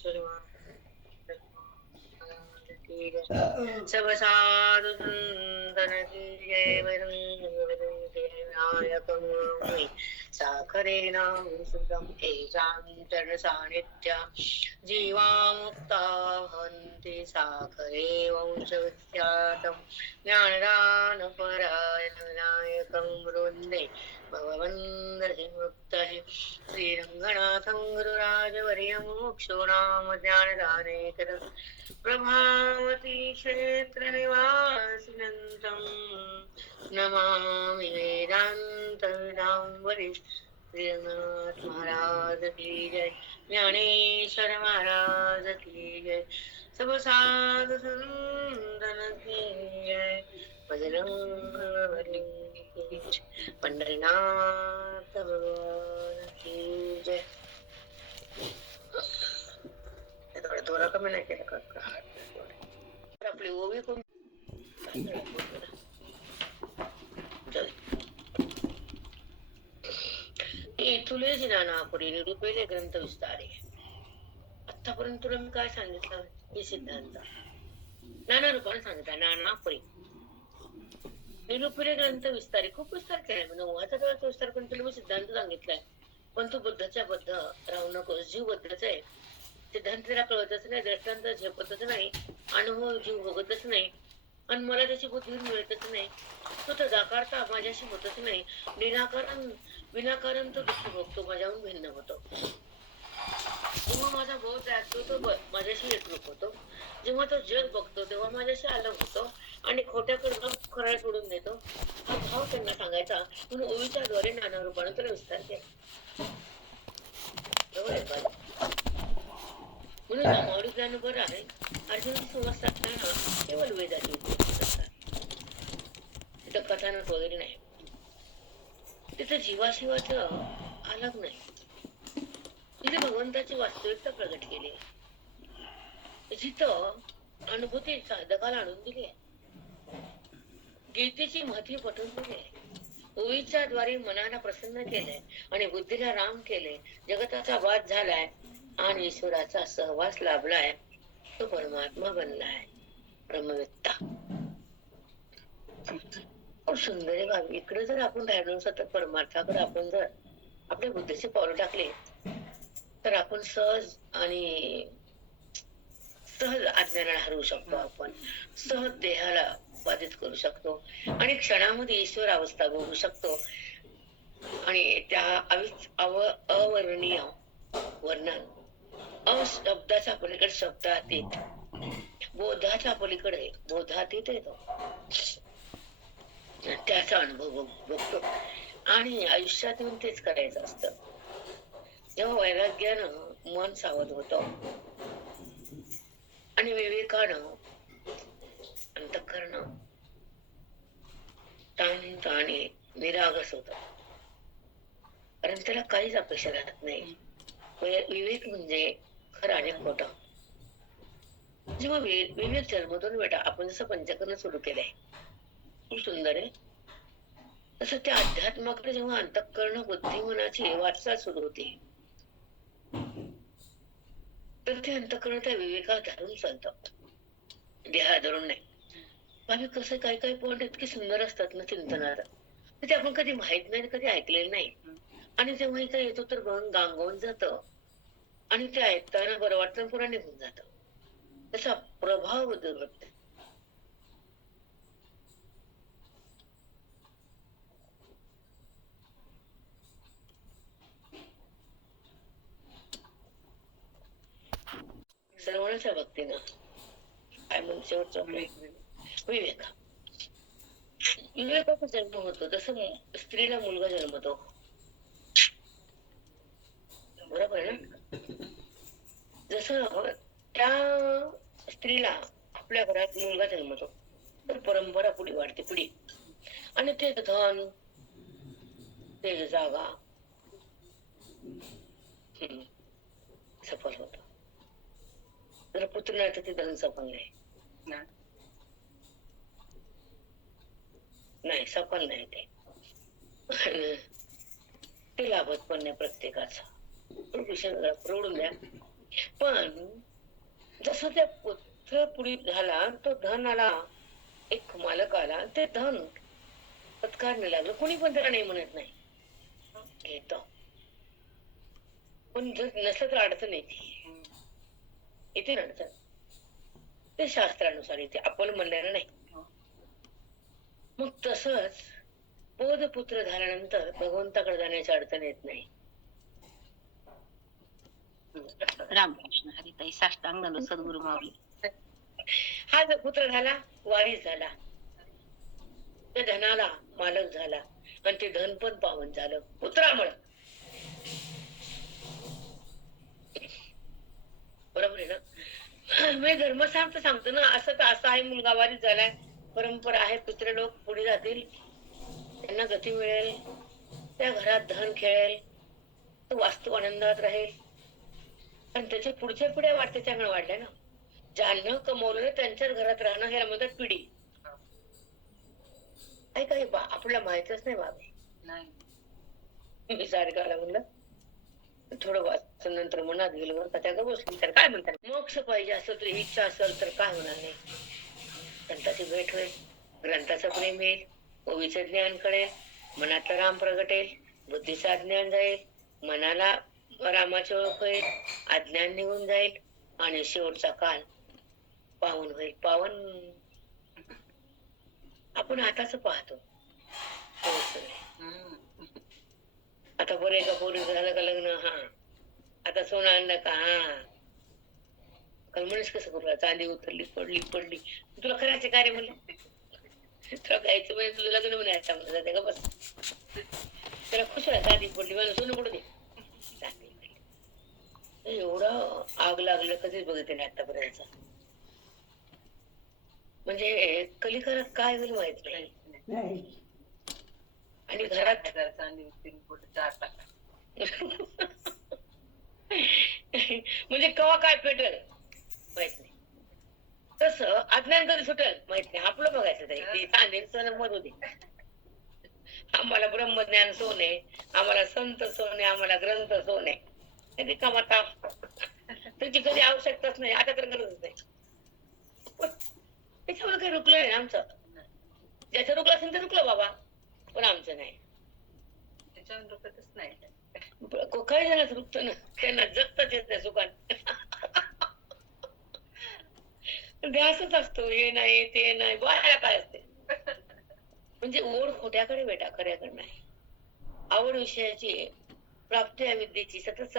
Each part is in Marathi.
सब साधु संतन की जय विनायकं साखरे नाम सुदम एकांतर सानिध्या जीवामुक्ता हन्ति साखरे वंशविख्यातं ज्ञानदान परायण विनायकं वृन्दे भगवन्दे मुक्तये श्रीरङ्गनाथं गुरुराजवर्यं मुक्षो नाम ज्ञानदाने प्रभावती क्षेत्रनिवासिनं नमामि वेदान्तविदाम्बरे श्रीरंगनाथ महाराज की जय ज्ञानेश्वर महाराज की जय सब साधु संतन की जय बजरंग की जय पंढरीनाथ भगवान की जय थोड़ा थोड़ा कमी नाही केलं का आपली ओवी कोण तुले नानापुरी निरूपेले ग्रंथ विस्तारे आतापर्यंत तुला मी काय सांगितलं हे सिद्धांत नाना रूपाने सांगितलं नानापुरी निरूपेले ग्रंथ विस्तारे खूप विस्तार केलाय म्हणजे विस्तार पण तुला मी सिद्धांत सांगितलाय पण तू बुद्धच्या बद्ध राहू नकोस जीव बद्धच आहे सिद्धांत त्याला कळतच नाही दृष्टांत झेपतच नाही अनुभव जीव बघतच नाही आणि मला त्याची बुद्धी मिळतच नाही तो तदाकारता माझ्याशी होतच नाही निराकरण विनाकारण तो दुःख भोगतो माझ्याहून भिन्न होतो जेव्हा माझा भाव त्यागतो तो माझ्याशी एकरूप होतो जेव्हा तो जग बघतो तेव्हा माझ्याशी अलग होतो आणि खोट्याकडनं खरं सोडून देतो हा भाव त्यांना सांगायचा म्हणून ओवीच्या द्वारे नाना रूपाने त्याला विस्तार केला बरोबर आहे म्हणून माऊली ज्ञान बरं आहे अर्जुनाची संवाद साधताना केवळ वेदाची उपयोग करतात तिथं कथानक वगैरे नाही तिथं जीवाशिवाच अलग नाही तिथे भगवंताची वास्तविकता प्रगट केली जिथं अनुभूती साधकाला आणून दिली गीतेची महती पटवून दिली ओवीच्या द्वारे मनाला प्रसन्न केलंय आणि बुद्धीला राम केले जगताचा वाद झालाय आणि ईश्वराचा सहवास लाभलाय तो परमात्मा बनलाय ब्रह्मवेत्ता सुंदर आहे बाबी इकडे जर आपण राहिलो सतत परमार्थाकडे आपण जर आपल्या बुद्धीचे पाऊल टाकले तर आपण सहज अज्ञानाला हरवू शकतो आपण सहज देहाला बाधित करू शकतो आणि क्षणामध्ये ईश्वर अवस्था बघू शकतो आणि त्या अवर्णनीय वर्णन शब्दाच्या पलीकडे शब्दातीत बोधाच्या पलीकडे बोधातीत येतो त्याचा अनुभव बघतो आणि आयुष्यात येऊन तेच करायचं असतं जेव्हा वैराग्यानं मन सावध होत आणि विवेकानं अंतःकरण शांत आणि निरागस होत कारण त्याला काहीच अपेक्षा राहत नाही विवेक म्हणजे खरं आणि खोट जेव्हा विवेक जन्मतून बेटा आपण जसं पंचकर्म सुरू केलंय खूप सुंदर आहे तसं त्या अध्यात्माकडे जेव्हा अंतःकरण बुद्धी मनाची वाटचाल सुरू होते तर ते अंतःकरण त्या विवेकाला धरून चालतात देहा धरून नाही भावी कसं काही काही पॉइंट इतके सुंदर असतात ना चिंतनाला ते आपण कधी माहित नाही कधी ऐकलेलं नाही आणि जेव्हा इथं येतो तर मन गांगवून जात आणि ते ऐकताना बरं वाटतं पुन्हा निघून जात त्याचा प्रभाव बदलत श्रवणाच्या भक्तीनं काय म्हणून शेवटचा विवेक विवेकाचा जन्म होतो जसं स्त्रीला मुलगा जन्मतो बरोबर आहे ना जसं त्या स्त्रीला आपल्या घरात मुलगा जन्मतो तर परंपरा पुढे वाढते पुढे आणि ते धन ते जागा सफल होत जर पुत्र नाही तर ते धन सफल नाही सफल नाही ते लाभत पण नाही प्रत्येकाचा विषय प्रवडून द्या पण जसं त्या पुत्र पुढे झाला तो धन आला, एक मालक आला, ते धन सत्कार नाही लागलं, कोणी पण त्याला नाही म्हणत नाही, घेतो. पण जर नसलं तर अडचण येते, येते ना अडचण. ते शास्त्रानुसार येते, आपण म्हणणार नाही. मग तसंच बोधपुत्र झाल्यानंतर भगवंताकडे जाण्याची अडचण येत नाही. रामकृष्ण हरिताई साष्टांग सद्गुरु माऊली. हा जर पुत्र झाला, वारीस झाला, त्या धनाला मालक झाला आणि ते धन पण पावन झालं पुत्रामुळे. बरोबर आहे ना? मी धर्मशास्त्र सांगतो ना, असं तर असं आहे, मुलगा वारीस झालाय, परंपरा आहे, पुत्र लोक पुढे जातील, त्यांना गती मिळेल, त्या घरात धन खेळेल, तो वास्तू आनंदात राहील, आणि त्याच्या पुढच्या पिढ्या वाढते चांगलं वाढल्या ना. ज्यांना कमवलं त्यांच्याच घरात राहणं ह्याला म्हणतात पिढी. काही आपल्याला माहितच नाही बाबा. मी सारखाला म्हणलं थोडं वाचन नंतर मनात गेलं बरं का, त्या बसली तर काय म्हणतात, मोक्ष पाहिजे असेल तर, इच्छा असेल तर काय होणार नाही, संताची भेट होईल, ग्रंथाचं प्रेम येईल, ओवीचं ज्ञान कळेल, मनातलं राम प्रगटेल, बुद्धीचा ज्ञान जाईल, मनाला रामाची ओळख होईल, अज्ञान निघून जाईल, आणि शेवटचा काल पावन होईल. पावन आपण आताच पाहतो. आता बरे का पोरी झालं का लग्न, हा आता सोनं आणलं का, हा कल्मणीच कसं करू, चांदी उतरली पडली पडली, तुला करायचे कार्य म्हणलं, तुला गायचं म्हणजे तुझं लग्न म्हणायचं म्हणलं जाते का, बस त्याला खुश व्हायला, चांदी पडली मला सोनं पडू दे, एवढं आग लागलं कधीच बघितलं नाही आतापर्यंत. म्हणजे कलिकालात काय होईल माहित नाही. आणि घरात म्हणजे कवा काय पेटेल माहित नाही, तस अज्ञान कधी सुटेल माहित नाही. आपलं बघायचं तरी चांदी सोनं मरू दे, आम्हाला ब्रह्मज्ञान सोने, आम्हाला संत सोने, आम्हाला ग्रंथ सोने, रिकामा ताप, त्याची कधी आवश्यकताच नाही, आता तर गरजच नाही. त्याच्यामुळे काही रुकलं नाही आमचं, ज्याचं रुकलं असेल तर रुकलं बाबा, पण आमचं नाही, त्याच्यावर रुकतच नाही. काही जणांच रुकत ना, त्यांना जगताच येत नाही सुखात, ध्यासच असतो, हे नाही ते नाही, बाहेर काय असते, म्हणजे ओढ खोट्याकडे बेटा, खऱ्याकडे नाही. आवड विषयाची, प्राप्ती अविद्येची, सतत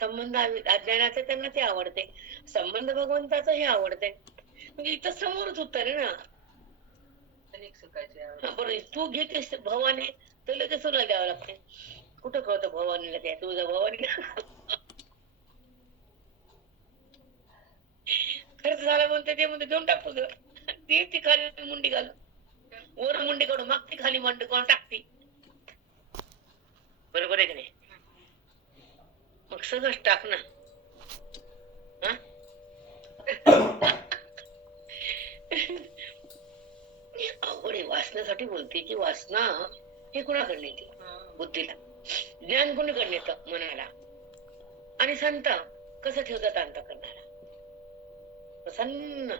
संबंध अज्ञानाचे त्यांना ते आवडते, संबंध भगवंताचं हे आवडते, म्हणजे इथं समोरच उत्तर आहे ना. बरं तू घेतेस भवाने तर लगेच तुला द्यावं लागते, कुठं कळतं भवानीला द्या, तुझा भवानीला खर्च झाला म्हणते, ते म्हणते देऊन टाक तुझं, ती खाली मुंडी घालून, वर मुंडी काढून मागती खाली मांड कोण टाकती, बरोबर आहे की नाही. मग सगळंच टाक ना. आवड वाचण्यासाठी बोलते की वासना हे कुणाकडे येते, बुद्धीला, ज्ञान कोणीकडे येतं, मनाला, आणि संत कसं ठेवतात अंतःकरणाला प्रसन्न,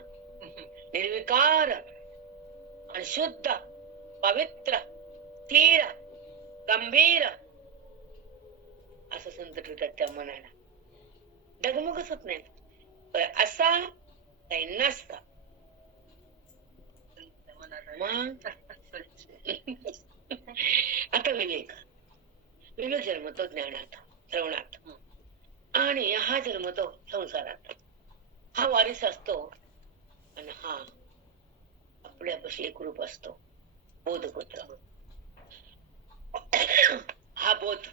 निर्विकार आणि शुद्ध, पवित्र, स्थिर, गंभीर असं संत ठेवतात त्या मनाला, डगमगच होत नाही, असा काही नसता. आता विवेक जन्मतो ज्ञानात, श्रवणात, आणि हा जन्मतो संसारात, हा वारीस असतो, आणि हा आपल्यापाशी एकरूप असतो, बोधपुत्र. हा बोध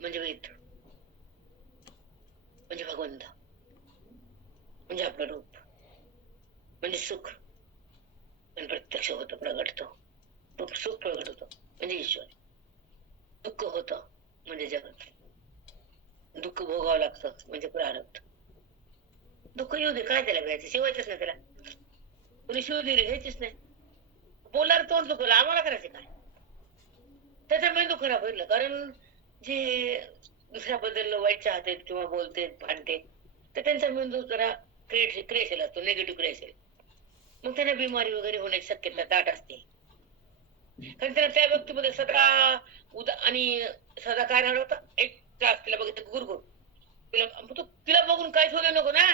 म्हणजे वेद, म्हणजे भगवंत, म्हणजे आपलं रूप, म्हणजे सुख, पण प्रत्यक्ष होतं, प्रगटतो, सुख प्रगट होतो म्हणजे ईश्वर, दुःख होतं म्हणजे जगत, दुःख भोगावं लागतं म्हणजे प्रारब्ध. दुःख येऊ दे, काय त्याला घ्यायचं, शिवायचंच नाही त्याला, कुणी शिव दिली घ्यायचीच नाही, बोलार तोंड दुखवलं, आम्हाला करायचं काय, त्याचा मेंदू खराब होईल, कारण जे दुसऱ्याबद्दल वाईट चाहते किंवा बोलते भांडते, तर त्यांचा मेंदू जरा क्रिएशल असतो, निगेटिव्ह क्रिएशल. मग त्यांना बिमारी वगैरे होण्याची शक्यता दाट असते. कारण त्यांना त्या व्यक्तीमध्ये सदा आणि सदा काय राहणार होतं, एक त्रास तिला बघितलं गुरगुर, तिला बघून काहीच होऊ नको ना.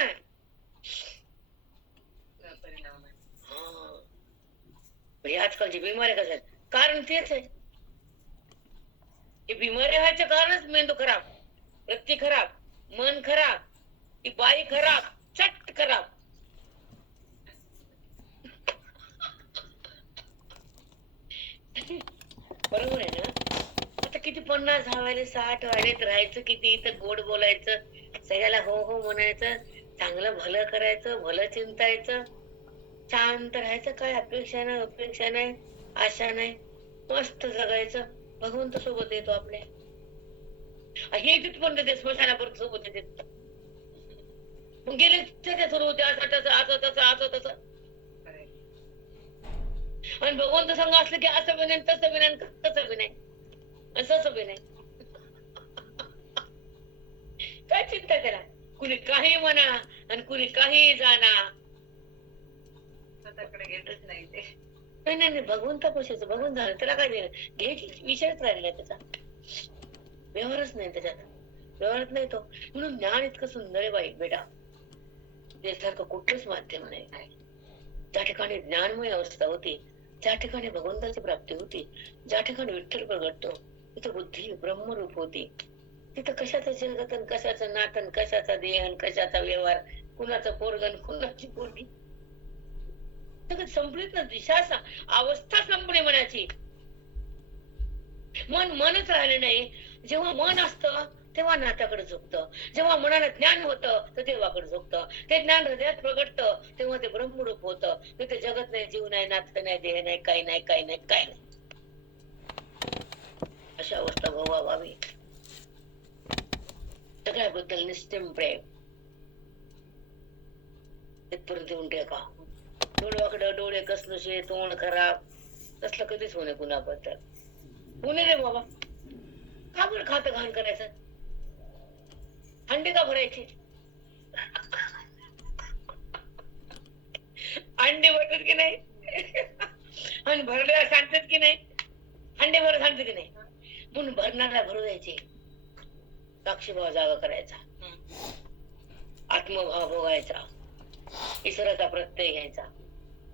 म्हणजे आजकालची बिमाऱ्या कशा आहेत, कारण तेच आहे. हे बिमाऱ्या व्हायचं कारणच मेंदू खराब, व्यक्ती खराब, मन खराब, ती बाई खराब, चट खराब. बरोबर आहे ना? आता किती 50 व्हायले, 60 व्हायलेत, राहायचं किती, इथं गोड बोलायचं, सगळ्याला हो हो म्हणायचं, चांगलं भलं करायचं, भलं चिंतायचं, शांत राहायचं, काय अपेक्षा नाही, अपेक्षा नाही, आशा नाही, मस्त जगायचं. भगवंत सोबत येतो आपल्या, हे तिथपर्यंत ते स्मशानापर्यंत सोबत येते. मग गेले ते सुरू होते, असं तसं असं तसं असं तसं. आणि भगवंत संघ असलं की असं बी नाही, तसं बी नाही, तसं बी नाही, असं बी नाही. काय चिंता करा, कुणी काही म्हणा आणि कुणी काही जाणा, स्वतःकडे घेतच नाही ते. नाही नाही नाही, भगवंता कशाचं, भगवंत झालं त्याला काय देणं, घ्यायची विषयच राहिलेला त्याचा, व्यवहारच नाही त्याच्यात, व्यवहारच नाही तो. म्हणून ज्ञान इतकं सुंदर आहे बाई बेटा, त्यासारखं कुठलंच माध्यम नाही. ज्या ठिकाणी ज्ञानमय अवस्था होती, ज्या ठिकाणी भगवंताची प्राप्ती होती, ज्या ठिकाणी विठ्ठल प्रगटतो, तिथं बुद्धी ब्रह्मरूप होती. तिथं कशाचं जगतन, कशाचं नातन, कशाचा देहन, कशाचा व्यवहार, कुणाचं पोरगण, कुणाची पोरगी, सगळं संपलीच ना, दिशा अवस्था संपली मनाची. मन मनच राहिलं नाही. जेव्हा मन असतं तेव्हा नात्याकडे झुकतं, जेव्हा मनाला ज्ञान होतं तर देवाकडे झुकतं, ते ज्ञान हृदयात प्रगटतं तेव्हा ते ब्रह्मरूप होतं. तिथे जगत नाही, जीव नाही, नातं नाही, देह नाही, काही नाही, काही नाही, काही नाही. अशा अवस्था व्हावी. सगळ्याबद्दल निस्तेम प्रेम, इथपर्यंत येऊन टेका. डोळ्याकडं डोळे कसलशे, तोंड खराब, तसलं कधीच होणे कुणाबद्दल होणे रे बाबा. का बरं खातं घाण करायचं, अंडे का भरायचे, अंडे भरतात की नाही, आणि भरलेला सांगतात की नाही, अंडे भर सांगतात की नाही, म्हणून भरणारा भरू द्यायचे, साक्षीभाव जागा करायचा, आत्मभाव भोगायचा, ईश्वराचा प्रत्यय घ्यायचा,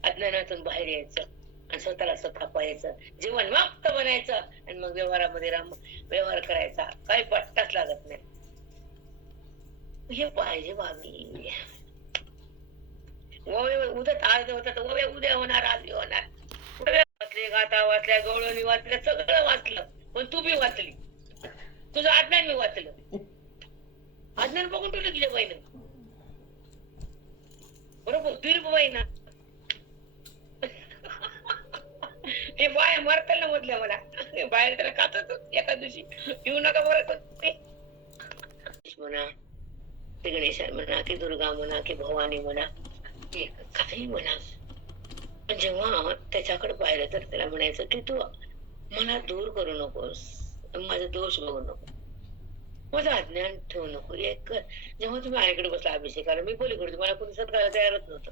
अज्ञानातून बाहेर यायचं आणि स्वतःला स्वतः पाहायचं, जीवन मुक्त बनायचं आणि मग व्यवहारामध्ये व्यवहार करायचा, काही पट्टाच लागत नाही. हे पाहिजे बाबी. उद्या आज होता तर उद्या होणार, आज होणार. वाचले, गाथा वाचल्या, गवळणी वाचल्या, सगळं वाचलं, पण तू बी वाचली, तुझं अज्ञान मी वाचलं. अज्ञान बघून ठेवलं तुझ्या बाईनं, बरोबर दीर्घ बाईना. हे बाय मरताना म्हटलं मला, बाहेर त्याला खातच एका दिवशी येऊ नका बरं. म्हणा की गणेश म्हणा की दुर्गा म्हणा की भवानी म्हणा, काही म्हणा, पण जेव्हा त्याच्याकडे पाहिलं तर त्याला म्हणायचं की तू मला दूर करू नकोस, माझा दोष बघू नको, माझं अज्ञान ठेवू नको. एक जेव्हा तुम्ही आईकडे बसला अभिषेकाला, मी पलीकडे, मला कोणी सत्कारायला तयारच नव्हतं.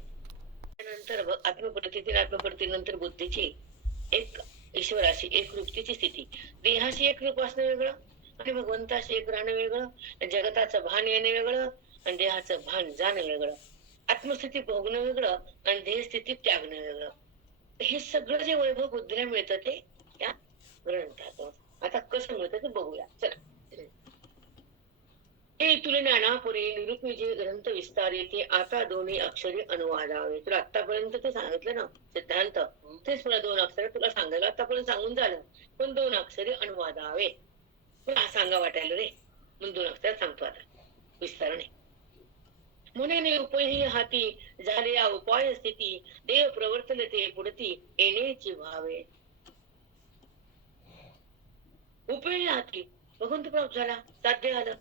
त्यानंतर आत्मपरिस्थिती नंतर बुद्धीची एक ईश्वराशी एक रूपतेची स्थिती, देहाशी एक रूप असणं वेगळं आणि भगवंताशी एक राहणं वेगळं, जगताचं भान येणं वेगळं आणि देहाचं भान जाणं वेगळं, आत्मस्थिती भोगणं वेगळं आणि देहस्थिती त्यागणं वेगळं. हे सगळं जे वैभव बुद्धीला मिळतं ते त्या ग्रंथातून. आता कसं मिळतं ते बघूया, चला. हे तुलनापुरी निरुपयोगी ग्रंथ विस्तारे ते आता दोन्ही अक्षरी अनुवादावे. तुला आतापर्यंत ते सांगितलं ना सिद्धांत, तेच तुला 2 अक्षर तुला सांगायला आतापर्यंत सांगून झालं, पण 2 अक्षरी अनुवादावे. मला सांगा वाटायला रे, म्हणून 2 अक्षर सांगतो आता विस्ताराने. म्हणे उपही हाती झाले या उपाय स्थिती, देव प्रवर्तन ते पुढती येण्याची भावे. उपही हाती भगवंत प्राप्त झाला, साध्य आलं,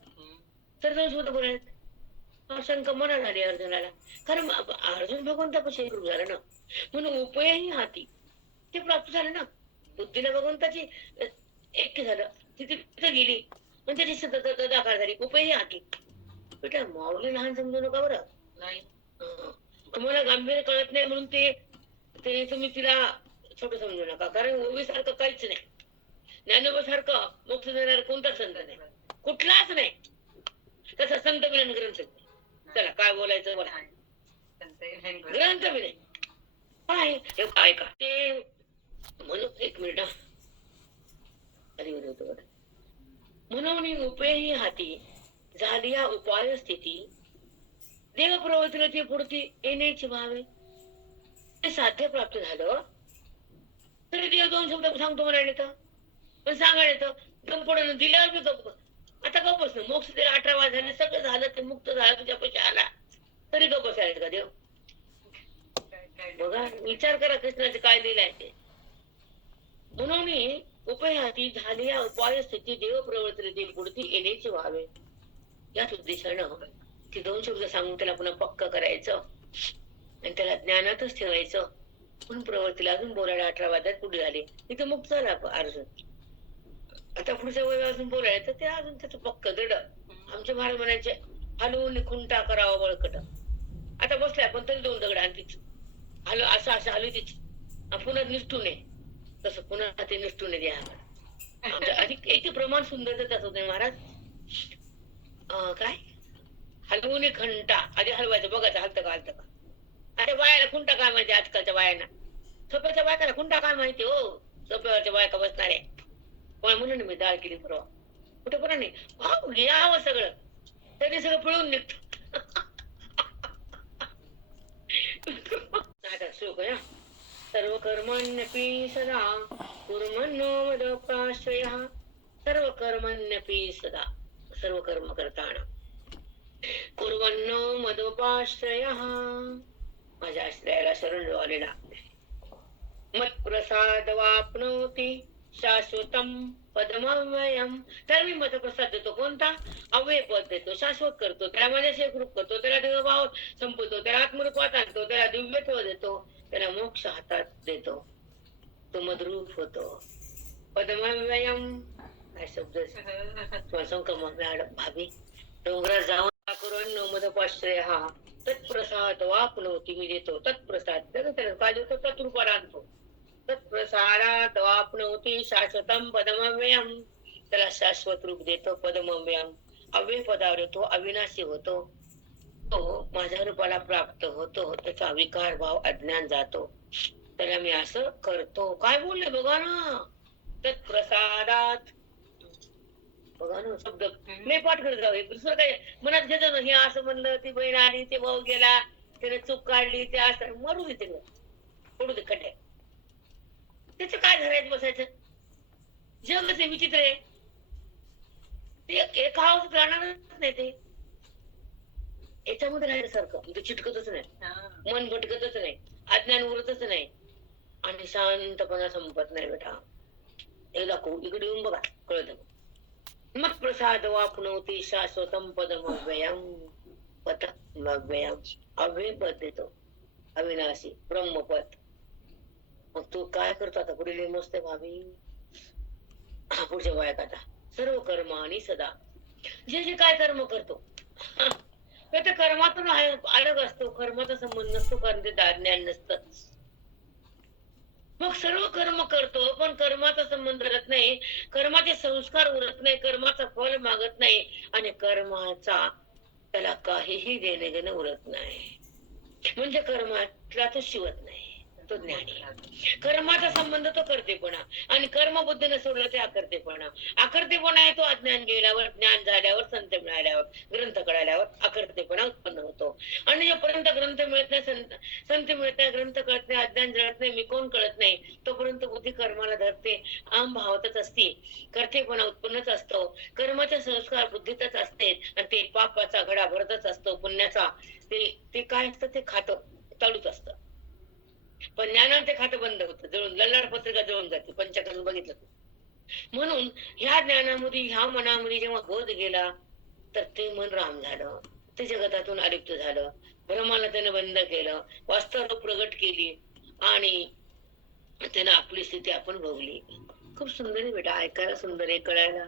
सर्व सुद्धा बोलत शंका मना झाली अर्जुनाला, कारण अर्जुन भगवंतापाशी एकरूप झाला ना, म्हणून उपयही हाती ते प्राप्त झालं ना, बुद्धीला भगवंताची ऐक्य झालं, तिथे गेली म्हणजे ती सतत दाखल झाली उपेही हाती. बेटा माऊली लहान समजू नका बरं. नाही. तुम्हाला गांभीर्य कळत नाही म्हणून ते ते तुम्ही तिला छोट समजू नका, कारण ओवी सारखं काहीच नाही. ज्ञानोबा सारखं मोक्ष देणारा कोणता संत नाही, कुठलाच नाही. तसा संत मिलन ग्रंथ. चला काय बोलायचं बोला. ग्रंथ बी नाही. काय हे काय का ते म्हणून एक मिनिट म्हणून उपेही हाती झाली या उपाय स्थिती देव प्रवृत्तीला ती पुढती येण्याची व्हावे. ते साध्य प्राप्त झालं तरी देव दोन शब्द सांगतो म्हणाले तर पण सांगायला येतं गप पडून दिल्यावर बी गप. आता गप बसणं मोक्ष ते 18 झाले सगळं झालं ते मुक्त झालं तुझ्या पैसे आला तरी गप बसायचं का देव. बघा विचार करा कृष्णाचे काय लिहिलंय ते. म्हणून उपयाती झाली या उपाय स्थिती देव प्रवृत्ती पुढती येण्याची व्हावे. याच उद्देशानं ती दोन शब्द सांगून त्याला पुन्हा पक्क करायचं आणि त्याला ज्ञानातच ठेवायचं. म्हणून प्रवृत्तीला अजून बोलायला 18 वाजता पुढे झाले. इथे मुक्त झाला अर्जुन. आता पुढच्या वय अजून बोलायला तर ते अजून त्याचं पक्क दृढ. आमचे महाराज म्हणायचे हलवून खुंटा करावा बळकट. आता बसलाय पण तरी दोन दगड आणतीच हल असं असं हलू तीच पुन्हा निष्ठू नये तसं पुन्हा ते निष्ठू नये द्या. अधिक एक प्रमाण सुंदर त्याच होत महाराज. काय हलवून खंटा आधी हलवायचं बघायचं हलतं का हलतं का. अरे बायाला खुंटा काय माहिती आजकालच्या बायांना. सोप्याच्या बायकाला खुंटा काय माहिती हो. सोप्यावरच्या बायका बसणार आहे पण म्हणून मी डाळ केली परवा कुठे पण नाही यावं सगळं तरी सगळं पळून निघत. आता श्लोक आहे सर्व कर्मण्यपि सदा कुर्मन्नो मदोपाश्रयः. सर्व कर्मण्यपि सदा सर्व कर्म करताना कुर्वन्नो मदोपाश्रयः माझ्या आश्रयाला शरण आलेला मत्प्रसाद वाप्नोति शाश्वतम पदमव्ययम. तर मी मतप्रसाद देतो कोणता अव्यय पद देतो शाश्वत करतो त्याला माझ्याशी एकरूप करतो त्याला देवभाव संपवतो त्याला आत्मरूपात आणतो त्याला दिव्यत्व देतो त्याला मोक्ष हातात देतो तो मदरूप होतो. पदमव्ययम काय शब्द मॅडम भाभी डोंगरात जाऊन करून मदपाश्रय हा तत्प्रसाद वापनोती मी देतो तत्प्रसाद त्याला काय देतो तत्रूपात आणतो. तत्प्रसादात वापनोती शाश्वतम पदमव्ययम त्याला शाश्वत रूप देतो पदमव्ययम अव्यय पदावर येतो अविनाशी होतो तो माझ्या रूपाला प्राप्त होतो त्याचा विकार भाव अज्ञान जातो त्याला मी असं करतो. काय बोलले बघा ना तत्प्रसादात बघा ना शब्द मी पाठ करत जाऊ दुसरं काय मनात घेतो ना हे असं म्हणलं ती बहीण आली ते भाऊ गेला त्याने चूक काढली ते असं मरू दे ते पडू दे खड्डे त्याच काय धरायचं बसायचं. जगच आहे विचित्र आहे ते एका हाऊस राहणारच नाही ते याच्यामध्ये राहायसारखं ते चिटकतच नाही मन भटकतच नाही अज्ञान उरतच नाही आणि शांतपणा संपत नाही. बेटा एकदा इकडे येऊन बघा कळत. मग प्रसाद वापनोती शाश्वतम पदमव्ययम पदमव्ययम अव्यय पद देतो अविनाशी ब्रह्मपद. मग तू काय करतो आता पुढे मस्त भावी पुढच्या वयात आता सर्व कर्म आणि सदा जे जे काय कर्म करतो त्या कर्मातून अलग असतो कर्माचा संबंध नसतो कारण ते ज्ञान नसतं. मग सर्व कर्म करतो पण कर्माचा संबंध राहत नाही कर्माचे संस्कार उरत नाही कर्माचा फल मागत नाही आणि कर्माचा त्याला काहीही देणे घेणं उरत नाही म्हणजे कर्मातला तो शिवत नाही तो ज्ञानी. कर्माचा संबंध तो करतेपणा आणि कर्मबुद्धीने सोडलं ते अकर्तेपणा. अकर्तेपणा आहे तो अज्ञान गेल्यावर ज्ञान झाल्यावर संत मिळाल्यावर ग्रंथ कळाल्यावर अकर्तेपणा उत्पन्न होतो. आणि जोपर्यंत ग्रंथ मिळत नाही संत मिळत नाही ग्रंथ कळत नाही अज्ञान जळत नाही मी कोण कळत नाही तोपर्यंत बुद्धी कर्माला धरते आम भावतच असते कर्तेपणा उत्पन्नच असतो कर्माचे संस्कार बुद्धीतच असते आणि ते पापाचा घडा भरतच असतो पुण्याचा ते काय असतं ते खातं चालूच असतं पण ज्ञानानं ते खातं बंद होतं जळून ललाट पत्रिका जळून जाते पंचकर्म बघितलं. म्हणून ह्या ज्ञानामध्ये ह्या मनामध्ये जेव्हा बोध गेला तर ते मन राम झालं ते जगतातून अलिप्त झालं ब्रह्माला त्यानं बंद केलं वास्तव प्रगट केली आणि त्यानं आपली स्थिती आपण भोगली. खूप सुंदर आहे बेटा ऐकायला सुंदर आहे कळायला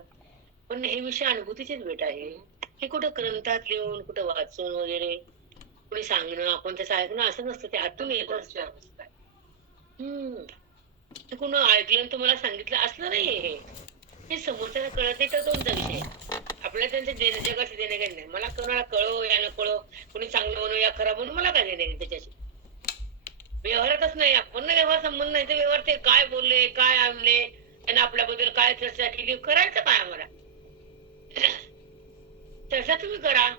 पण हे विषय अनुभूतीचेच भेट आहे. हे कुठं ग्रंथात लिहून कुठं वाचून वगैरे कोणी सांगणं आपण त्याचं ऐकणं असं नसतं, ते आतून येत असतं. ते कोण ऐकलं आणि तुम्हाला सांगितलं असलं नाहीये हे समोरच्याला कळत नाही तर तुमचा विषय. आपल्याला त्यांचे जगाचे देणे काही नाही. मला कोणाला कळो या न कळो, कोणी चांगलं म्हणू या खराब म्हणून मला काय देणे नाही त्याच्याशी. व्यवहारातच नाही, आपण ना व्यवहार संबंध नाही. ते व्यवहार ते काय बोलले काय आणले त्यांना आपल्याबद्दल काय चर्चा केली करायचं काय आम्हाला. चर्चा तुम्ही करा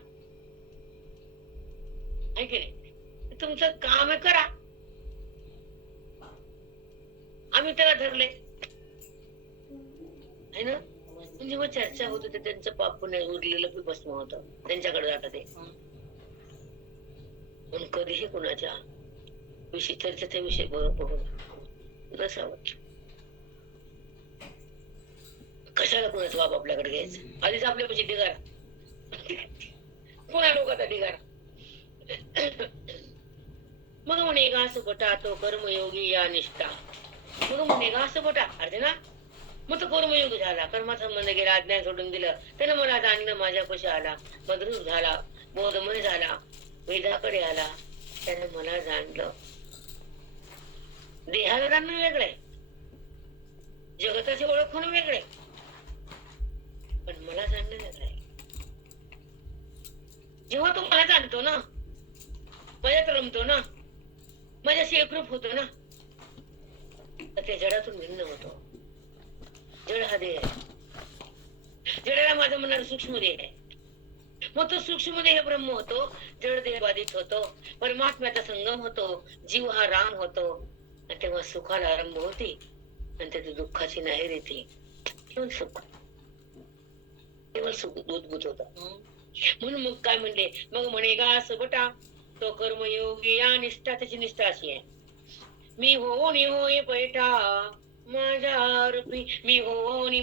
आहे की नाही, तुमचं काम आहे करा. आम्ही त्याला धरले आहे ना. म्हणजे मग चर्चा होत होते, त्यांचं पाप नाही उरलेलं की भस्म होत त्यांच्याकडे जातात ते. पण कधीही कुणाच्या विषयी चर्चेचा विषय बघून नसावं. कशाला कुणाचा बाप आपल्याकडे घ्यायचं. आधीच आपल्या म्हणजे ढिगारा कोणा लोकांचा ढिगारा. मग म्हणे घास बटा तो कर्मयोगी या निष्ठा. मग म्हणे घास बटा अर्जुना मग तो कर्मयोग झाला, कर्माचा संबंध गेला, अज्ञान सोडून दिलं, त्यानं मला जाणलं, माझ्यापाशी आला, मद्रूप झाला, बोधमय झाला, वेदाकडे आला, त्याने मला जाणलं. देहाला जाणणं वेगळंय, जगताची ओळख होणं वेगळंय, पण मला जाणणं वेगळंय. जेव्हा तो मला जाणतो ना, माझ्यात रमतो ना, माझ्याशी एकरूप होतो ना, तर ते जडातून भिन्न होतो. जड हा देह आहे, जडाला माझं म्हणणार सूक्ष्म देह आहे. मग तो सूक्ष्म देह ब्रह्म होतो, जड देह बाधित होतो, परमात्म्याचा संगम होतो, जीव हा राम होतो. आणि तेव्हा सुखाला आरंभ होती आणि त्याची दुःखाची नाहीर येते. केवळ सुख, केवळ सुख उद्भूत होता. म्हणून मग काय म्हणले, मग म्हणे घास बटा तो कर्मयोगी या निष्ठा. त्याची निष्ठा अशी आहे, मी हो नि होय पैठा माझ्या रूपी. मी हो मी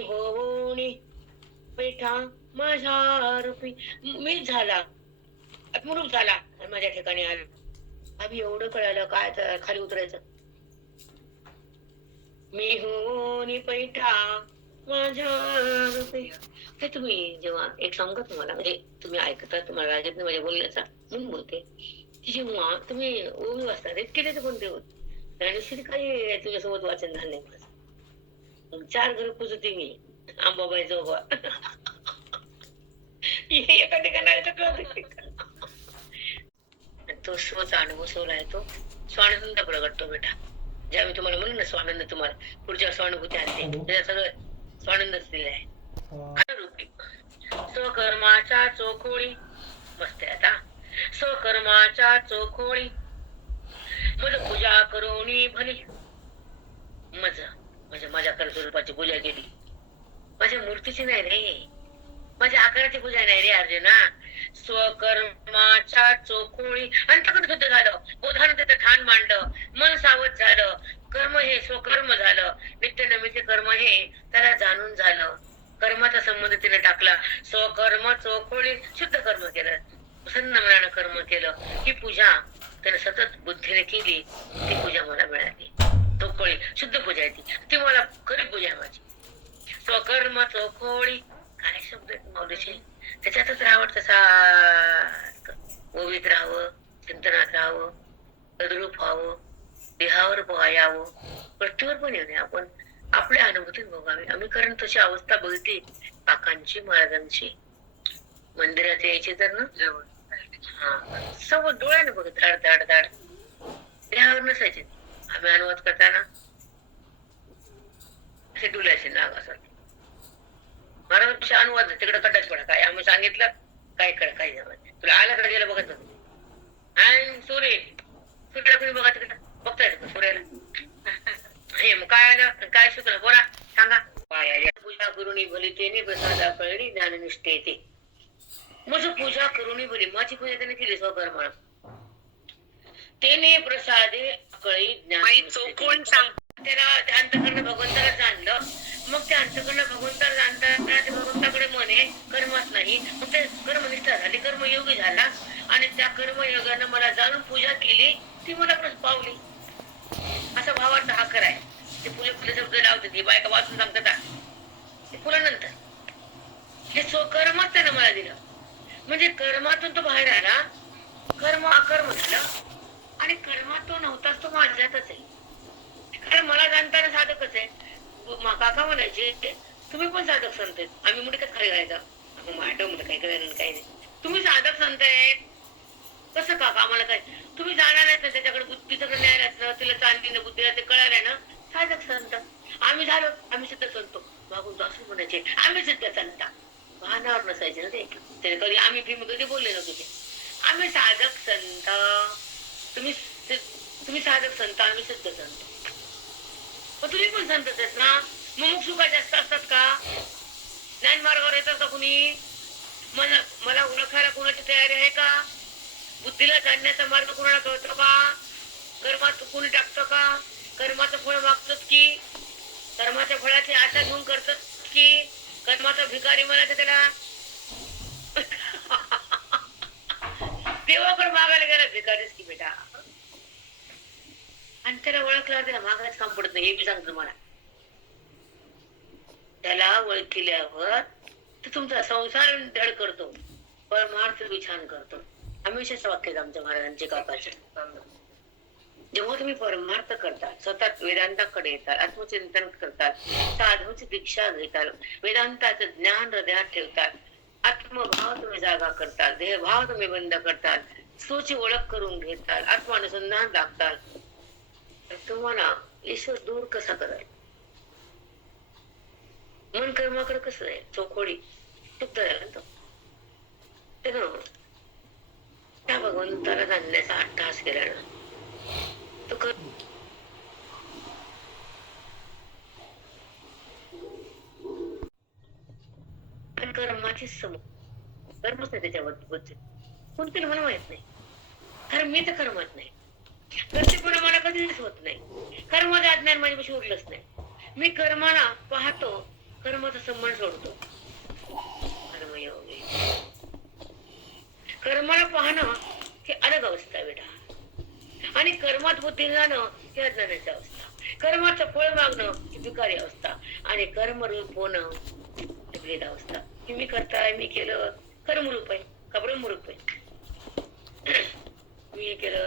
हो नि पैठा माझ्या रूपी. मी झाला आत्मरूप झाला आणि माझ्या ठिकाणी आला. आम्ही एवढं कळालं काय तर खाली उतरायचं. मी हो नि पैठा माझ्या रूपी. हे तुम्ही जेव्हा एक सांगू का तुम्हाला, म्हणजे तुम्ही ऐकता, तुम्हाला रागत नाही माझ्या बोलण्याचा म्हणून बोलते. जेव्हा तुम्ही ओवी वाचता केले तर कोणते होत ज्ञानेश्वरी काही तुझ्यासोबत वाचन झालं नाही माझं. 4 घर पुजते मी आंबाबाई जोबा एका ठिकाणी. तो स्वचा अनुभव सोहळा आहे, तो स्वानंद प्रगटतो बेटा. ज्या मी तुम्हाला म्हणून ना स्वानंद तुम्हाला पुढच्या स्वानुभूती आणते, त्याच्या सगळं स्वानंदच दिले आहे. स्वकर्माच्या चोखोळी मस्त आहे. आता स्वकर्माच्या चोखोळी मज पूजा करोनी भली. मज म्हणजे माझ्या कर्जरूपाची पूजा केली, माझ्या मूर्तीची नाही रे, माझ्या आकाराची पूजा नाही रे अर्जुना. स्वकर्माच्या चोखोळी अंतकड शुद्ध झालं, बोधानं त्याचं ठाण मांडलं, मन सावध झालं, कर्म हे स्वकर्म झालं, नित्य नैमित्य कर्म हे त्याला जाणून झालं, कर्माचा संबंध तिने टाकला. स्वकर्म चोखोळी शुद्ध कर्म केलं, प्रसन्न मनानं कर्म केलं. ही पूजा त्याने सतत बुद्धीने केली, ती पूजा मला मिळाली. चोखोळी शुद्ध पूजा आहे ती मला खरी पूजा आहे माझी. स्वकर्म चोखोळी काय शब्द माऊलीचे, त्याच्यातच राहावं, सारखं ओवीत राहावं, चिंतनात राहावं, तद्रूप व्हावं, देहावर पोहायावं, पृथ्वीवर पण येऊ नये. आपण आपल्या अनुभूतीत बघावी. आम्ही कारण तशी अवस्था बघितली काकांची महाराजांची. मंदिरात यायची तर ना हा सर्व डोळ्याने बघत धाड धाड धाड, देहावर नसायचे. आम्ही अनुवाद करताना असे डुल्याचे नाग असत. महाराजांपेक्षा अनुवाद तिकडे कटाच पडा काय आम्ही सांगितलं काय कळ काय जमत तुला आलं का गेलं बघत होतो. आणि सूर्याला तुम्ही बघा तिकडे बघताय सूर्याला हे मग काय आलं काय सूत्र बोला सांगा. पूजा करुणी भली तेने प्रसादा कळली ज्ञाननिष्ठे येते. मग पूजा करुणी भली माझी पूजा त्याने केली स्वकर्माला, तेने प्रसादे कळी ज्ञान चौकोन सांग. त्याला त्या अंतकरण भगवंताला जाणलं, मग त्या अंतकरण भगवंताला जाणताना ते भगवंताकडे मने कर्मच नाही, मग ते कर्मनिष्ठा झाली, कर्मयोगी झाला आणि त्या कर्मयोगानं मला जाणून पूजा केली, ती मला पावली. असा भावाचा आकार आहे. ते फुले फुले शब्द लावते ती बायका वाचून सांगतात. ते पुन्हा नंतर हे स्वकर्मच त्यानं मला दिलं. म्हणजे कर्मातून तो बाहेर आला, कर्म अकर्म झालं आणि कर्मात तो नव्हताच, तो माझ्यातच आहे. कारण मला जाणताना साधकच आहे. काका म्हणायचे तुम्ही पण साधक संत आहेत. आम्ही मुठीतच खाली घालायचा. आठवलं काही कळलं काही नाही. तुम्ही साधक संत आहेत कसं काका? आम्हाला काय तुम्ही जाणार आहेत ना त्याच्याकडे, बुद्धीचं ज्ञान आहेत ना, तिला चांदीनं बुद्धीला ते कळालंय ना, साधक संत. आम्ही झालो, आम्ही सिद्ध संतो. मागून तो असं म्हणायचे आम्ही सिद्ध संत. भानावर नसायचे ना ते कधी आम्ही भीम कधी बोलले नव्हते ते. आम्ही साधक संत, तुम्ही तुम्ही साधक संत, आम्ही सिद्ध संत. पण तुम्ही पण संतच आहेत ना, मग सुखा जास्त असतात का? ज्ञान मार्गावर येतात का कुणी? मला ओळखायला कोणाची तयारी आहे का? बुद्धीला जाणण्याचा मार्ग कोणाला कळतो का? कर्मात कोणी टाकतो का? कर्माचं फळ मागतात की कर्माच्या फळाची आशा घेऊन करतात की कर्माचा भिकारी म्हणायचं त्याला? देवाकडे मागायला गेला भिकारीच की बेटा. आणि त्याला ओळखला त्याला मागायच काम पडत नाही, हे बी सांगतो तुम्हाला. त्याला ओळखल्यावर तो तुमचा संसार धड करतो, परमार्थ बी छान करतो. हमेशाच वाक्य आमच्या महाराजांचे काकाचे. जेव्हा तुम्ही परमार्थ करतात, स्वतः वेदांताकडे येतात, आत्मचिंतन करतात, साधूची दीक्षा घेतात, वेदांताचं ज्ञान हृदयात ठेवतात, आत्मभाव तुम्ही जागा करतात, देहभाव तुम्ही बंद करतात, स्वची ओळख करून घेतात, आत्मानुसंधान लागतात, तुम्हाला ईश्वर दूर कसा करायचा? मन कर्माकडे कसं आहे? चोखोडी शुद्ध झाला तो. त्यानं त्या भगवंताला जाणण्याचा अट्टहास केला ना, तो कर्माची समज कर्मच नाही त्याच्यावर कोणतरी मला माहित नाही. कारण मी तर कर्मात नाही, प्रत्येकपणा मला कधीच होत नाही. कर्माचं अज्ञान माझ्यापाशी उरलंच नाही. मी कर्माला पाहतो, कर्माचा संबंध सोडतो. कर्मयोगी कर्माला पाहणं ही अलग अवस्था आहे बेटा, आणि कर्मात बुद्धी जाणं ही अज्ञानाची अवस्था. कर्माचं फळ मागणं ही भिकारी अवस्था, आणि कर्मरूप होणं ही भेद अवस्था. मी करताय, मी केलं, कर्मरूप आहे का ब्रह्मरूप आहे? मी हे केलं,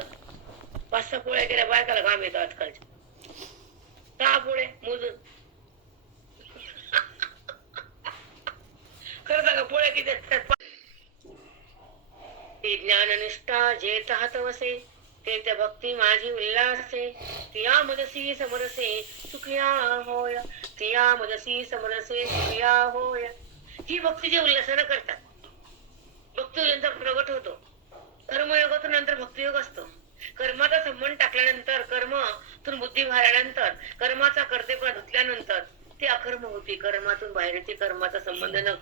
5-6 पोळ्या केल्या, बायकाला घाम येतो आजकालच्या. 6 पोळ्या मोजून करता का पोळ्या किती असतात? ते ज्ञाननिष्ठा जे तहात वसे, ते त्या भक्ती माझी उल्लासे, तिया मदसी समरसे सुखिया होय, तिया मदसी समरसे सुखिया होय. ही भक्ती जे उल्लासानं करतात, भक्ती यांचा प्रगट होतो. कर्मयोगातून नंतर भक्तियोग असतो. कर्माचा संबंध टाकल्यानंतर, कर्मातून बुद्धी बाहेरल्यानंतर, कर्माचा कर्तेपणा धुतल्यानंतर ते अकर्म होती. कर्मातून बाहेर येते. कर्माचा संबंध न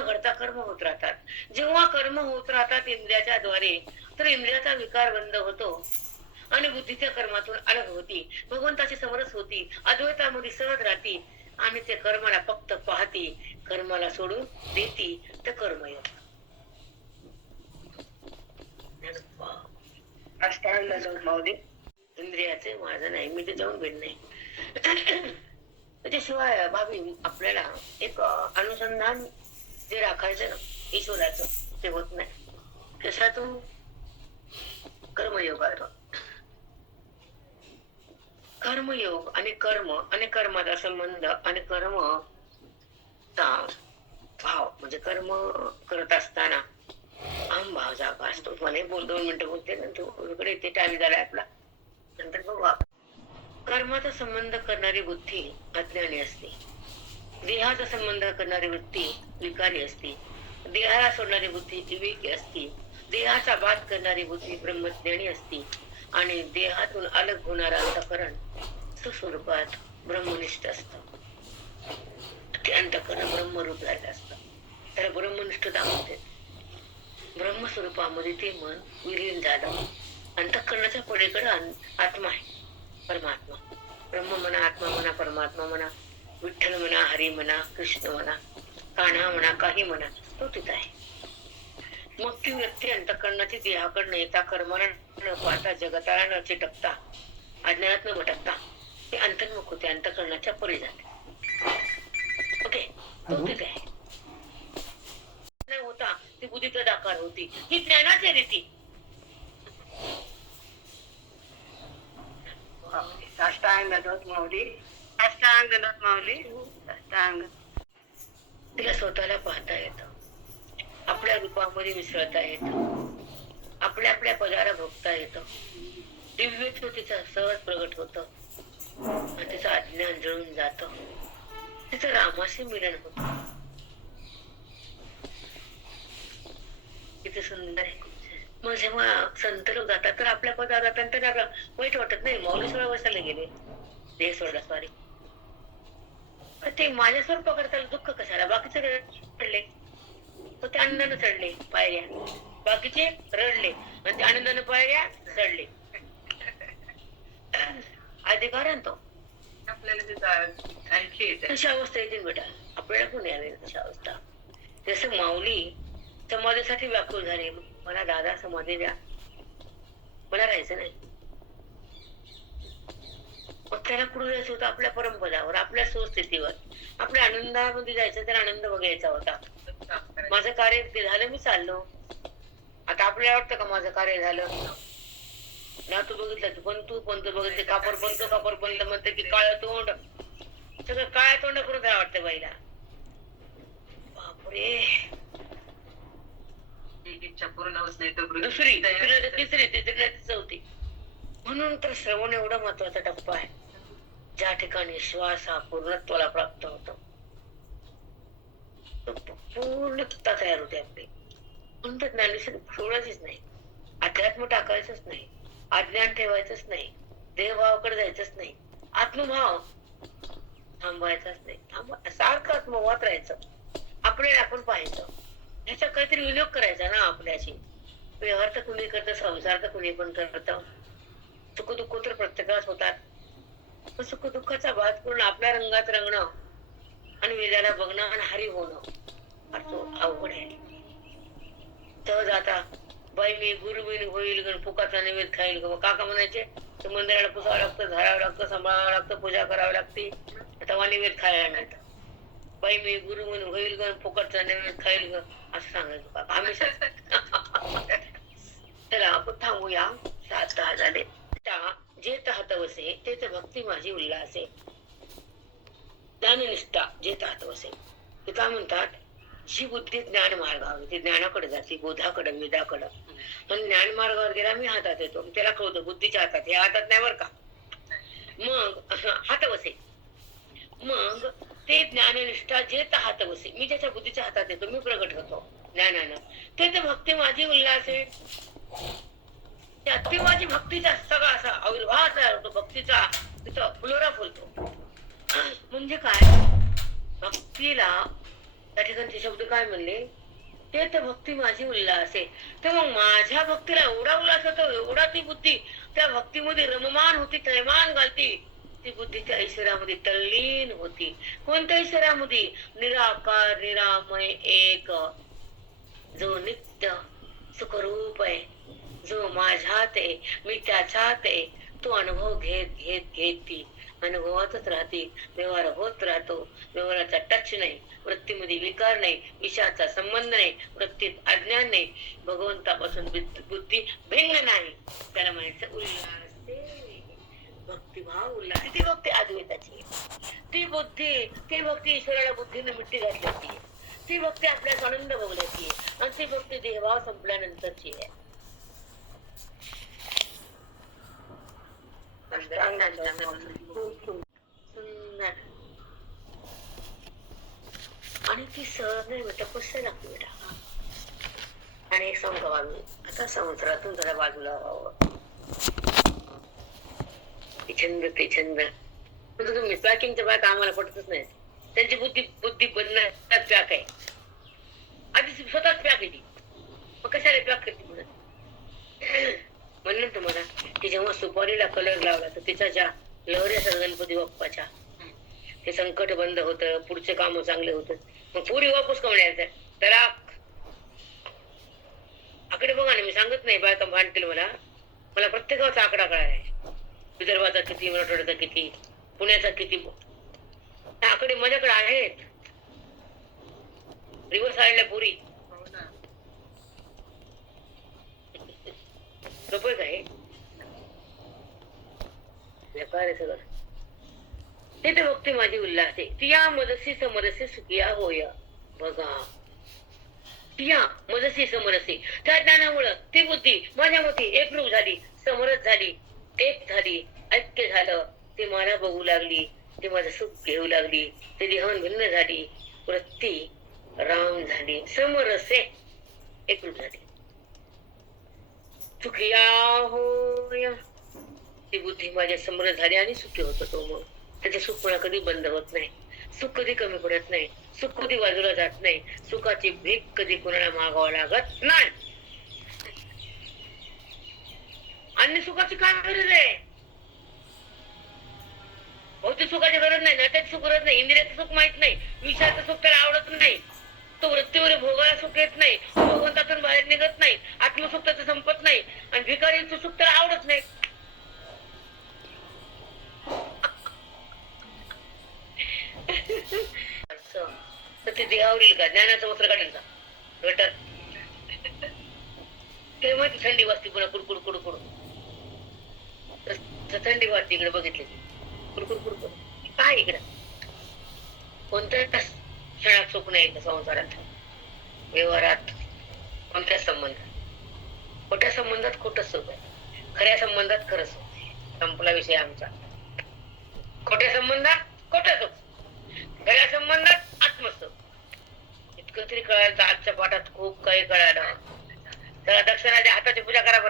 घडता कर्म होत राहतात. जेव्हा कर्म होत राहतात इंद्रियाच्या द्वारे, तर इंद्रियाचा विकार बंद होतो आणि बुद्धीच्या कर्मातून अलग होती, भगवंताची समरस होती, अद्वैतामध्ये सहज राहती, आणि ते कर्माला फक्त पाहती, कर्माला सोडून देती. तर कर्मयोग इंद्रियाचे माझं नाही, मी ते जाऊन भेट नाही. त्याच्याशिवाय भावी आपल्याला एक अनुसंधान जे राखायचं ना ईश्वराचं, ते होत नाही. कशातून? कर्मयोगातून. कर्मयोग आणि कर्म आणि कर्माचा संबंध आणि कर्म भाव, म्हणजे कर्म करत असताना अहम भाव जागा असतो. मला बोल 2 मिनिटं बोलते, नंतर येते, टाइम झालाय आपला, नंतर बघू. कर्माचा संबंध करणारी बुद्धी अज्ञानी असते, देहाचा संबंध करणारी वृत्ती विकारी असते, देहाला सोडणारी बुद्धी विवेकी असते, देहाचा बाध करणारी बुद्धी ब्रह्मज्ञानी असते, आणि देहातून अलग होणारा अंतःकरण स्वस्वरूपात ब्रह्मनिष्ठ असतं. ते अंतःकरण ब्रह्मरूप झालेलं असतं, त्याला ब्रह्मनिष्ठता म्हणते. ब्रह्मस्वरूपामध्ये ते मन विलीन झालं. अंतःकरणाच्या पलीकडे आत्मा आहे, परमात्मा. ब्रह्म म्हणा, आत्मा म्हणा, परमात्मा म्हणा, विठ्ठल म्हणा, हरी म्हणा, कृष्ण म्हणा, कान्हा म्हणा, काही म्हणा, तो तिथं आहे. मग ती व्यक्ती अंतःकरणाची देहाकडे न येता, कर्माला न पाहता, जगताला न चिटकता, अज्ञानात न भटकता ते अंतर्मुख होते, अंतःकरणाच्या परी जाते. तो ते काय नाही होता, ती बुद्धीचा दाकार होती, ही ज्ञानाची रीती. साष्टांग दंडवत माऊली, साष्टांग दंडवत माऊली, साष्टांग. तिला स्वतःला पाहता येतं, आपल्या रूपामध्ये मिसळता येतं, आपल्या आपल्या पदाला भोगता येतं. दिव्यत्व तिचं सहज प्रगट होतं आणि तिचं अज्ञान जळून जातं, तिचं रामाशी मिलन होतं. किती सुंदर आहे. मग जेव्हा संत लोक जातात तर आपल्या पदाला त्यांना वाईट वाटत नाही. माऊली 16 वर्षाला गेले, देह सोडला, सॉरी. ते माझ्या स्वरूपा करताना दुःख कशाला? बाकीचे रडले, तर ते आनंदाने चढले पायऱ्या, बाकीचे रडले आणि ते आनंदाने पायऱ्या चढले. अधिकार आणतो आपल्याला, तशी अवस्था येतील बेटा, आपल्याला पण यावी तशी अवस्था. जसं माऊली समाधीसाठी व्याकुळ झाले, मला दादा समाधी द्या, मला राहायचं नाही. मग त्याला कुठं जायचं होतं? आपल्या परमपदावर, आपल्या स्वस्थितीवर, आपल्या आनंदामध्ये जायचं, त्याला आनंद बघायचा होता. माझं कार्य ते झालं, मी चाललो. आता आपल्याला वाटतं का माझं कार्य झालं ना? तू बघितलं, तू पण तू बघितले, कापर बनलं म्हणते की काळं तोंड, सगळं काळ्या तोंड करून काय वाटतं बाईला? बापरे. इच्छा पूर्ण होत नाही तर दुसरी, तिसरी, चौथी. म्हणून तर श्रवण एवढा महत्वाचा टप्पा आहे, ज्या ठिकाणी श्वास हा पूर्णत्वाला प्राप्त होतो, पूर्णता तयार होते आपली. म्हणून तर ज्ञानेश्वरी सोडायचीच नाही, अध्यात्म टाकायचंच नाही, अज्ञान ठेवायचंच नाही, देहभावाकडे जायचंच नाही, आत्मभाव थांबवायचाच नाही. सारखं आत्मभावात राहायचं, आपल्याला आपण पाहायचं, ह्याचा काहीतरी विनियोग करायचा ना आपल्याशी. व्यवहार तर कुणी करतं, संसार तर कुणी पण करतं, सुख दुःख तर प्रत्येकाच होतात. सुख दुःखाचा भात करून आपल्या रंगात रंगणं आणि वेदाला बघणं आणि हरी होणं अवघड आहे. सहज आता बाई मी गुरुविन होईल, गणपुकाचा नैवेद्य खाईल, काका म्हणायचे तर मंदिराला पुसावं लागतं, झाडावं लागतं, सांभाळावं लागतं, पूजा करावी लागते, तेव्हा नैवेद्य खायला मिळतं. बाई मी गुरुविन होईल, गणपुकाचा नैवेद्य खाईल, असं सांगायचं काका आम्ही. चला आपण थांबूया, 7:10 झाले. जे तहात वसे ते तर भक्ती माझी उल्हासे, ज्ञाननिष्ठा जे तहात वसे. ते काय म्हणतात? जी बुद्धी ज्ञान मार्गावर, ती ज्ञानाकडे जाते, बोधाकडे, वेदाकडे. पण ज्ञान मार्गावर गेला मी हातात येतो, त्याला कळतो बुद्धीच्या हातात, हे हातात नाही बर का. मग हात वसे, मग ते ज्ञाननिष्ठा जे तहात वसे, मी ज्याच्या बुद्धीच्या हातात येतो, मी प्रगट होतो ज्ञानानं, ते तर भक्ती माझी उल्हासे. त्यात माझी भक्तीचा सगळा असा आविर्भाव तयार होतो, भक्तीचा तिथं फुलोरा फुलतो. म्हणजे काय? भक्तीला त्या ठिकाणचे शब्द काय म्हणले? ते तर भक्ती माझी उल्हासे. तर मग माझ्या भक्तीला एवढा उल्हास होतो, एवढा ती बुद्धी त्या भक्तीमध्ये रममान होती, थैमान घालती, ती बुद्धीच्या ऐश्वर्यामध्ये तल्लीन होती. कोणत्या ऐश्वर्यामध्ये? निराकार निरामय एक, जो नित्य सुखरूप आहे, जो माझ्यात आहे, मी त्याच्यात आहे, तो अनुभव घेत घेत घेत ती अनुभवातच राहते, व्यवहार होत राहतो, व्यवहाराचा टच नाही, वृत्तीमध्ये विकार नाही, विषयाचा संबंध नाही, वृत्तीत अज्ञान नाही, भगवंतापासून बुद्धी भिन्न नाही, त्याला म्हणायचं उल्हास. भक्तिभाव उल्हास, ती भक्ती अद्वैताची, ती बुद्धी, ती भक्ती ईश्वराला बुद्धीने मिट्टी घातल्याची, ती भक्ती आपल्याला आनंद भोगल्याची, आणि ती भक्ती देहभाव संपल्यानंतरची आहे. आणि ती सहज नाही बेटा, पुस्तक लागते बेटा. आणि एक सांगतो आम्ही, आता संसारातून जरा बाजूला व्हावं, छंद ते छंद. म्हणजे तुम्ही पॅकिंगच्या बायका आम्हाला पटतच नाही, त्यांची बुद्धी बनण्यात पॅक आहे, आधी स्वतःच पॅक आहे ती, मग कशाला पॅक करते म्हणत. म्हणलं तुम्हाला की जेव्हा सुपारीला कलर लावला तर तिच्या ज्या लहरी असतात गणपती बाप्पाच्या, ते संकट बंद होत, पुढचे काम चांगले होत, मग पुरी वापस का म्हणायचं त्याला. आकडे बघा ना, मी सांगत नाही, बायका भांडतील मला, मला प्रत्येकाचा आकडा कळाला आहे, विदर्भाचा किती, मराठवाड्याचा किती, पुण्याचा किती, आकडे माझ्याकडे आहेत. रिवर्स आलेल्या पोरी हो ना. सोपं काय व्यापार आहे सगळं. ते तर भक्ती माझी उल्हासे तिया मदसी समरसे सुखिया होय. बघा तिया मदसी समरसे त्या ज्ञानामुळं ती बुद्धी माझ्यामध्ये एकरूप झाली, समरस झाली, एक झाली, ऐक्य झालं. ते मला बघू लागली, ते माझं सुख घेऊ लागली, ते देहन भिन्न झाली, वृत्ती राम झाली, समरसे एकरूप झाली. सुखिया होय. ती बुद्धी माझ्या समरस झाली आणि सुखी होत तो. मग त्याचं सुख मला कधी बंद होत नाही, सुख कधी कमी पडत नाही, सुख कधी बाजूला जात नाही, सुखाची भीक कधी कोणाला मागावं लागत नाही. अन्य सुखाची काय गरज आहे? भौतिक सुखाची गरज नाही, नात्याची सुख गरज नाही, इंद्रियाचं सुख माहित नाही, विषयाचं सुख त्याला आवडत नाही, तो वृत्तीवर भोगायला सुख येत नाही, भगवंतातून बाहेर निघत नाही, आत्मसुख त्याचं संपत नाही, आणि भिकारीचं सुख त्याला आवडत नाही. तर ते देहावरील का ज्ञानाचं वस्त्र काढेल का गटर ते माहिती थंडी वाजती पुन्हा कुडकुड कुडकुड थंडी वाजते इकडे बघितली कुडकुड कुडकुड काय इकडे कोणत्या क्षणात सुख नाही संसारात व्यवहारात कोणत्याच संबंधात खोट्या संबंधात खोटच सुख आहे खऱ्या संबंधात खरं सुख संपला विषय आमचा खोट्या संबंधात खोटं सुख खऱ्या संबंधात आत्मसुख इतकं तरी कळायचं आजच्या पाठात खूप काही कळालं. त्याला दक्षिणाच्या हाताची पूजा करा.